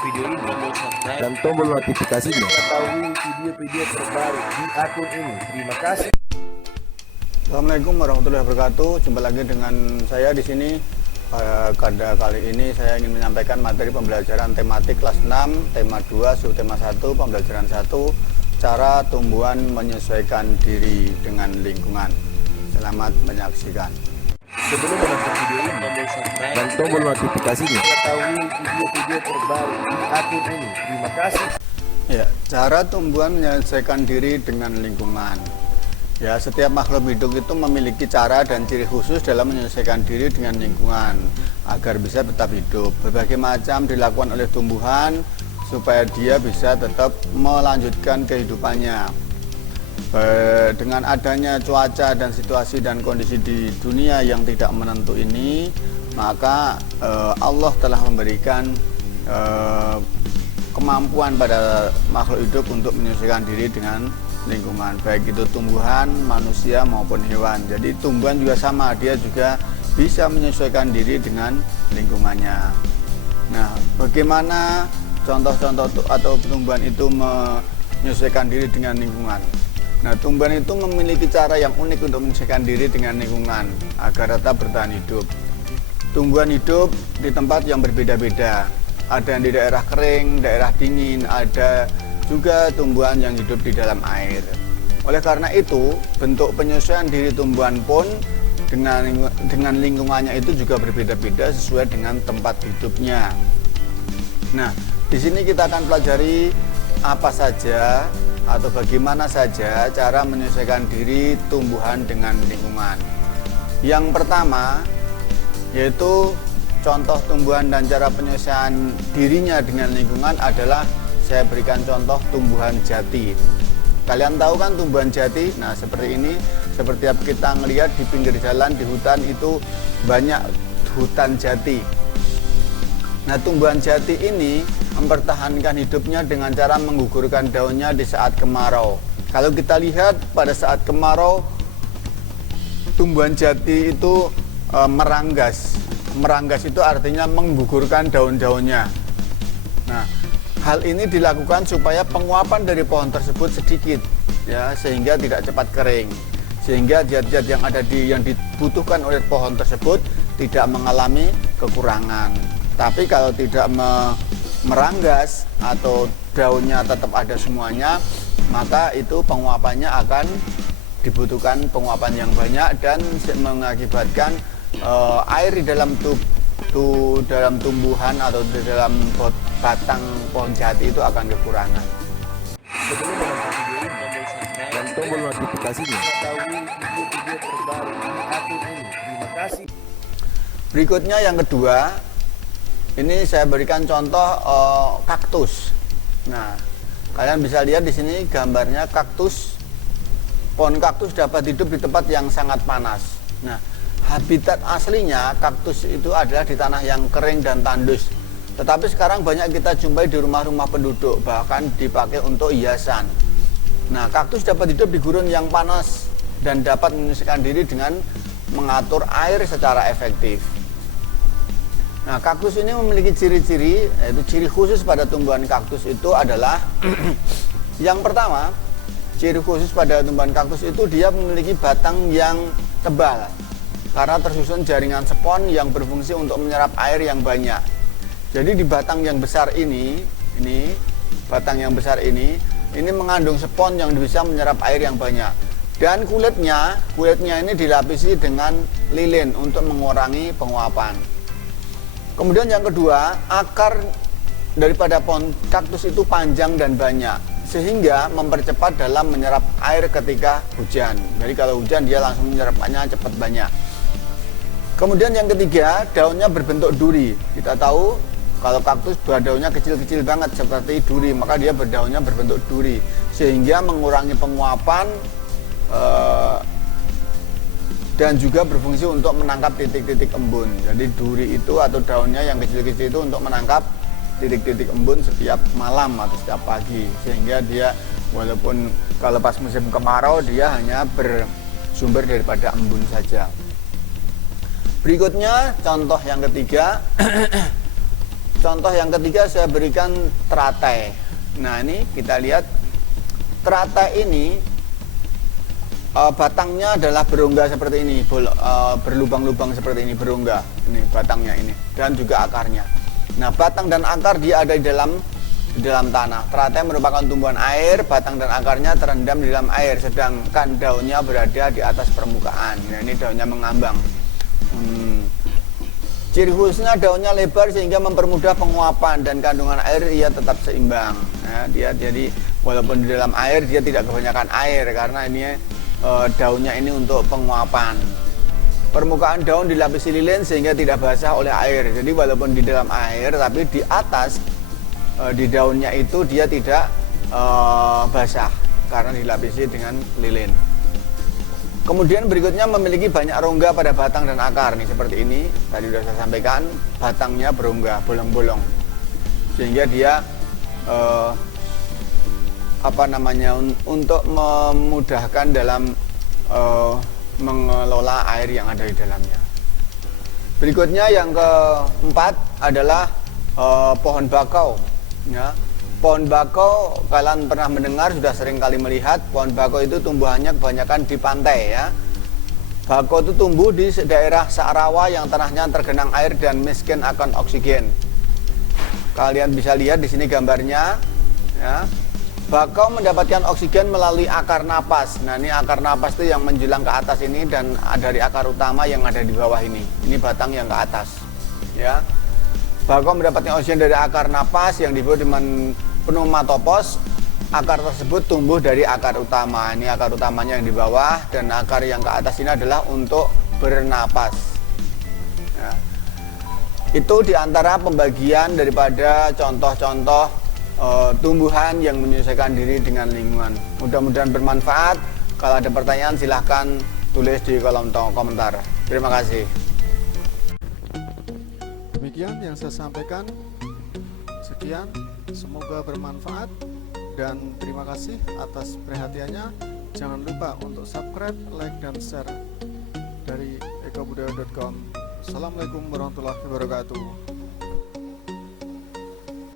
video ini, tombol subscribe dan tombol notifikasinya. mengetahui video-video terbaru di akun ini. Terima kasih. Assalamualaikum warahmatullahi wabarakatuh. Jumpa lagi dengan saya di sini. Pada kali ini saya ingin menyampaikan materi pembelajaran tematik kelas 6, tema 2, subtema 1, pembelajaran 1, cara tumbuhan menyesuaikan diri dengan lingkungan. Selamat menyaksikan. Sebelum menonton video ini, tombol subscribe Dan tombol notifikasinya. mengetahui video-video terbaru di akun ini. Terima kasih. Ya, cara tumbuhan menyesuaikan diri dengan lingkungan. Ya, setiap makhluk hidup itu memiliki cara dan ciri khusus dalam menyesuaikan diri dengan lingkungan agar bisa tetap hidup. Berbagai macam dilakukan oleh tumbuhan supaya dia bisa tetap melanjutkan kehidupannya. Dengan adanya cuaca dan situasi dan kondisi di dunia yang tidak menentu ini, maka Allah telah memberikan kemampuan pada makhluk hidup untuk menyesuaikan diri dengan lingkungan, baik itu tumbuhan, manusia maupun hewan. Jadi tumbuhan juga sama, dia juga bisa menyesuaikan diri dengan lingkungannya. Nah, bagaimana contoh-contoh atau tumbuhan itu menyesuaikan diri dengan lingkungan? Nah, tumbuhan itu memiliki cara yang unik untuk menyesuaikan diri dengan lingkungan agar tetap bertahan hidup. Tumbuhan hidup di tempat yang berbeda-beda. Ada yang di daerah kering, daerah dingin, ada juga tumbuhan yang hidup di dalam air. Oleh karena itu, bentuk penyesuaian diri tumbuhan pun dengan lingkungannya itu juga berbeda-beda sesuai dengan tempat hidupnya. Nah, di sini kita akan pelajari apa saja atau bagaimana saja cara menyesuaikan diri tumbuhan dengan lingkungan. Yang pertama yaitu contoh tumbuhan dan cara penyesuaian dirinya dengan lingkungan adalah saya berikan contoh tumbuhan jati. Kalian tahu kan tumbuhan jati? Nah, seperti ini, seperti kita ngelihat di pinggir jalan di hutan itu banyak hutan jati. Nah, tumbuhan jati ini mempertahankan hidupnya dengan cara menggugurkan daunnya di saat kemarau. Kalau kita lihat pada saat kemarau, tumbuhan jati itu meranggas. Meranggas itu artinya menggugurkan daun-daunnya. Nah, hal ini dilakukan supaya penguapan dari pohon tersebut sedikit, ya, sehingga tidak cepat kering, sehingga zat-zat yang dibutuhkan oleh pohon tersebut tidak mengalami kekurangan. Tapi kalau tidak meranggas atau daunnya tetap ada semuanya, maka itu penguapannya akan dibutuhkan penguapan yang banyak dan mengakibatkan air di dalam dalam tumbuhan atau di dalam batang pohon jati itu akan kekurangan. Sebelum menonton video ini, tombol subscribe Dan tombol notifikasinya. mengetahui video-video terbaru di akun ini. Terima kasih. Berikutnya yang kedua, ini saya berikan contoh kaktus. Nah, kalian bisa lihat di sini gambarnya kaktus. Pohon kaktus dapat hidup di tempat yang sangat panas. Nah, habitat aslinya kaktus itu adalah di tanah yang kering dan tandus. Tetapi sekarang banyak kita jumpai di rumah-rumah penduduk, bahkan dipakai untuk hiasan. Nah, kaktus dapat hidup di gurun yang panas dan dapat menyesuaikan diri dengan mengatur air secara efektif. Nah, kaktus ini memiliki ciri-ciri, yaitu ciri khusus pada tumbuhan kaktus itu adalah yang pertama, ciri khusus pada tumbuhan kaktus itu dia memiliki batang yang tebal karena tersusun jaringan spons yang berfungsi untuk menyerap air yang banyak. Jadi di batang yang besar ini batang yang besar ini mengandung spons yang bisa menyerap air yang banyak. Dan kulitnya ini dilapisi dengan lilin untuk mengurangi penguapan. Kemudian yang kedua, akar daripada pohon kaktus itu panjang dan banyak, sehingga mempercepat dalam menyerap air ketika hujan. Jadi kalau hujan dia langsung menyerapnya cepat banyak. Kemudian yang ketiga, daunnya berbentuk duri. Kita tahu kalau kaktus daunnya kecil-kecil banget seperti duri, maka dia daunnya berbentuk duri, sehingga mengurangi penguapan dan juga berfungsi untuk menangkap titik-titik embun. Jadi duri itu atau daunnya yang kecil-kecil itu untuk menangkap titik-titik embun setiap malam atau setiap pagi, sehingga dia walaupun kalau pas musim kemarau dia hanya bersumber daripada embun saja. Berikutnya contoh yang ketiga Contoh yang ketiga saya berikan teratai. Nah ini kita lihat teratai ini batangnya adalah berongga seperti ini, berlubang-lubang seperti ini, berongga. Ini batangnya ini dan juga akarnya. Nah batang dan akar dia ada di dalam tanah. Teratai merupakan tumbuhan air, batang dan akarnya terendam di dalam air, sedangkan daunnya berada di atas permukaan. Nah ini daunnya mengambang. Ciri khususnya daunnya lebar sehingga mempermudah penguapan dan kandungan air ia tetap seimbang. Nah, dia jadi walaupun di dalam air dia tidak kebanyakan air karena ini daunnya ini untuk penguapan. Permukaan daun dilapisi lilin sehingga tidak basah oleh air. Jadi walaupun di dalam air tapi di atas di daunnya itu dia tidak basah karena dilapisi dengan lilin. Kemudian berikutnya memiliki banyak rongga pada batang dan akar nih seperti ini. Tadi sudah saya sampaikan batangnya berongga, bolong-bolong. Sehingga dia untuk memudahkan dalam mengelola air yang ada di dalamnya. Berikutnya yang keempat adalah pohon bakau. Ya. Pohon bakau kalian pernah mendengar, sudah sering kali melihat. Pohon bakau itu tumbuhannya kebanyakan di pantai ya. Bakau itu tumbuh di daerah Sarawak yang tanahnya tergenang air dan miskin akan oksigen. Kalian bisa lihat di sini gambarnya ya. Bakau mendapatkan oksigen melalui akar napas. Nah ini akar napas itu yang menjulang ke atas ini dan dari akar utama yang ada di bawah ini. Ini batang yang ke atas ya. Bakau mendapatkan oksigen dari akar napas yang disebut dengan pneumatopos. Akar tersebut tumbuh dari akar utama. Ini akar utamanya yang di bawah dan akar yang ke atas ini adalah untuk bernapas. Ya. Itu diantara pembagian daripada contoh-contoh tumbuhan yang menyesuaikan diri dengan lingkungan. Mudah-mudahan bermanfaat. Kalau ada pertanyaan silahkan tulis di kolom komentar. Terima kasih. Demikian yang saya sampaikan. Sekian, semoga bermanfaat dan terima kasih atas perhatiannya. Jangan lupa untuk subscribe, like, dan share dari ekobudaya.com. Assalamualaikum warahmatullahi wabarakatuh.